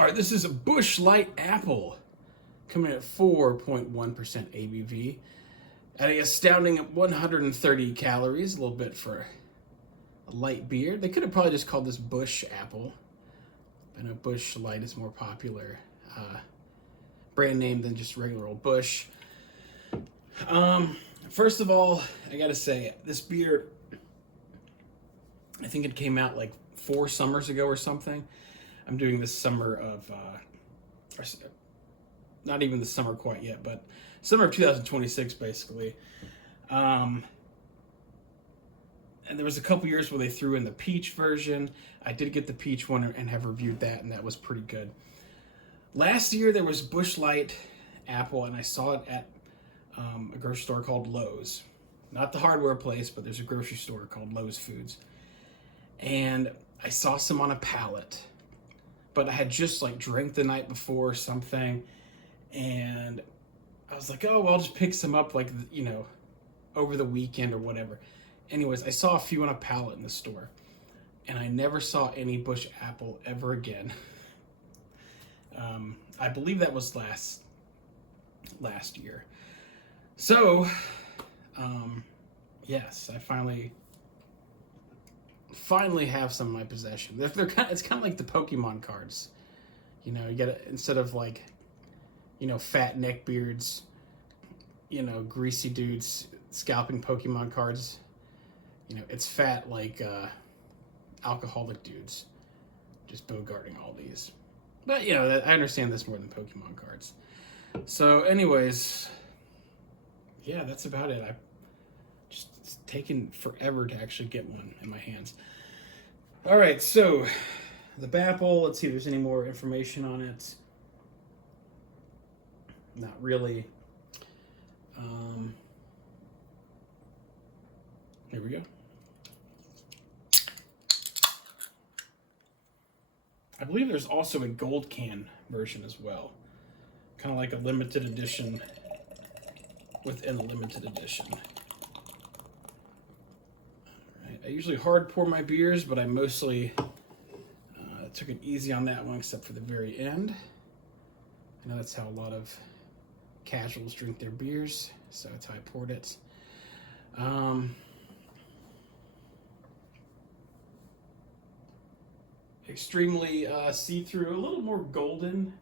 All right, this is a Busch Light Apple coming in at 4.1% ABV at an astounding 130 calories, a little bit for a light beer. They could have probably just called this Busch Apple. I know Busch Light is more popular brand name than just regular old Busch. First of all, I gotta say, this beer, I think it came out like 4 summers ago or something. I'm doing this summer of, not even the summer quite yet, but summer of 2026, basically. And there was a couple years where they threw in the peach version. I did get the peach one and have reviewed that, and that was pretty good. Last year, there was Busch Light Apple, and I saw it at a grocery store called Lowe's. Not the hardware place, but there's a grocery store called Lowe's Foods. And I saw some on a pallet, but I had just like drank the night before or something, and I was like, oh, well, I'll just pick some up like, you know, over the weekend or whatever. Anyways, I saw a few on a pallet in the store, and I never saw any Busch Apple ever again. I believe that was last year. So, yes, I finally have some in my possession. It's kind of like the Pokemon cards. You know, you get it, instead of like, you know, fat neckbeards, you know, greasy dudes scalping Pokemon cards. You know, it's fat like alcoholic dudes just bogarting all these. But, you know, I understand this more than Pokemon cards. So, anyways, yeah, that's about it. It's taken forever to actually get one in my hands. All right, so the Bapple, let's see if there's any more information on it. Not really. Here we go. I believe there's also a gold can version as well. Kind of like a limited edition within a limited edition. Alright, I usually hard pour my beers, but I mostly took it easy on that one except for the very end. I know that's how a lot of casuals drink their beers, so that's how I poured it. Extremely see-through, a little more golden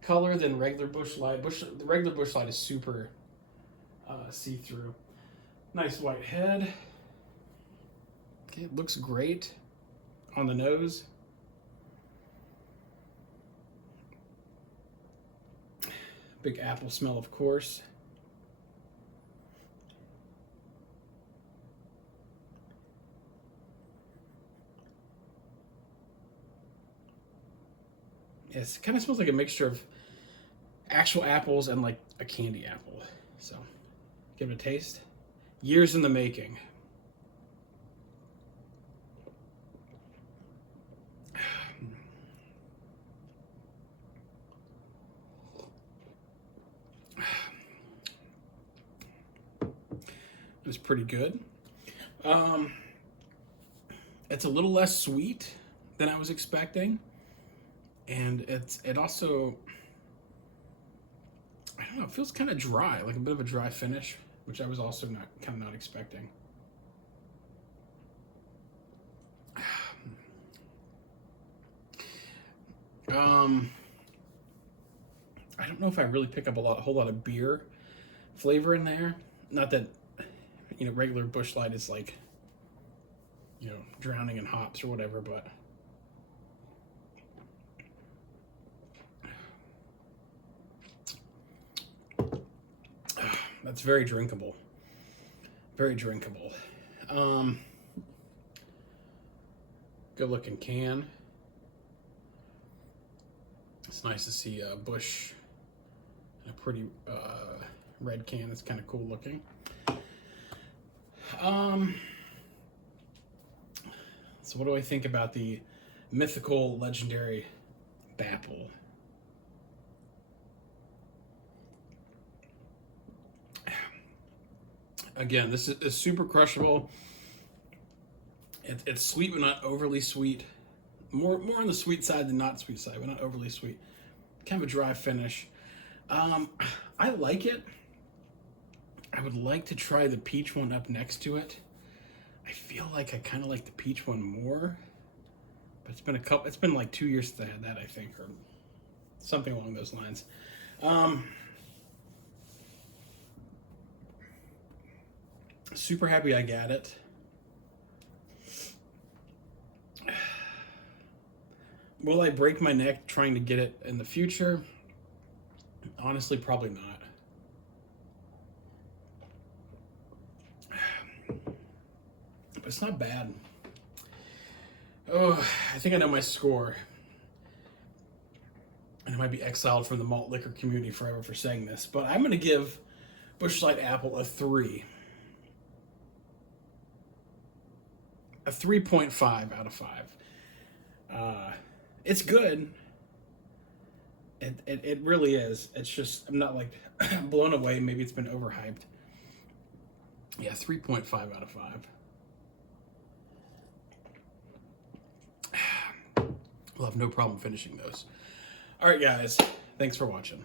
color than regular Busch Light. The regular Busch Light is super see-through. Nice white head. Okay, it looks great on the nose. Big apple smell, of course. Yes, it kind of smells like a mixture of actual apples and like a candy apple. So, give it a taste. Years in the making. It's pretty good. It's a little less sweet than I was expecting. And it also, I don't know, it feels kind of dry, like a bit of a dry finish, which I was also not expecting. I don't know if I really pick up a whole lot of beer flavor in there. Not that, you know, regular Busch Light is like, you know, drowning in hops or whatever, but that's very drinkable. Very drinkable. Good looking can. It's nice to see Busch in a pretty red can. It's kind of cool looking. So what do I think about the mythical, legendary Bapple? Again, this is super crushable. It's sweet but not overly sweet. More on the sweet side than not sweet side, but not overly sweet. Kind of a dry finish. I like it. I would like to try the peach one up next to it. I feel like I kind of like the peach one more, but it's been like 2 years since I had that, I think, or something along those lines. Super happy I got it. Will I break my neck trying to get it in the future? Honestly, probably not. But it's not bad. Oh, I think I know my score. And I might be exiled from the malt liquor community forever for saying this, but I'm going to give Busch Light Apple a 3. A 3.5 out of 5. It's good. It really is. It's just, I'm not like blown away. Maybe it's been overhyped. Yeah, 3.5 out of 5. We'll have no problem finishing those. All right, guys. Thanks for watching.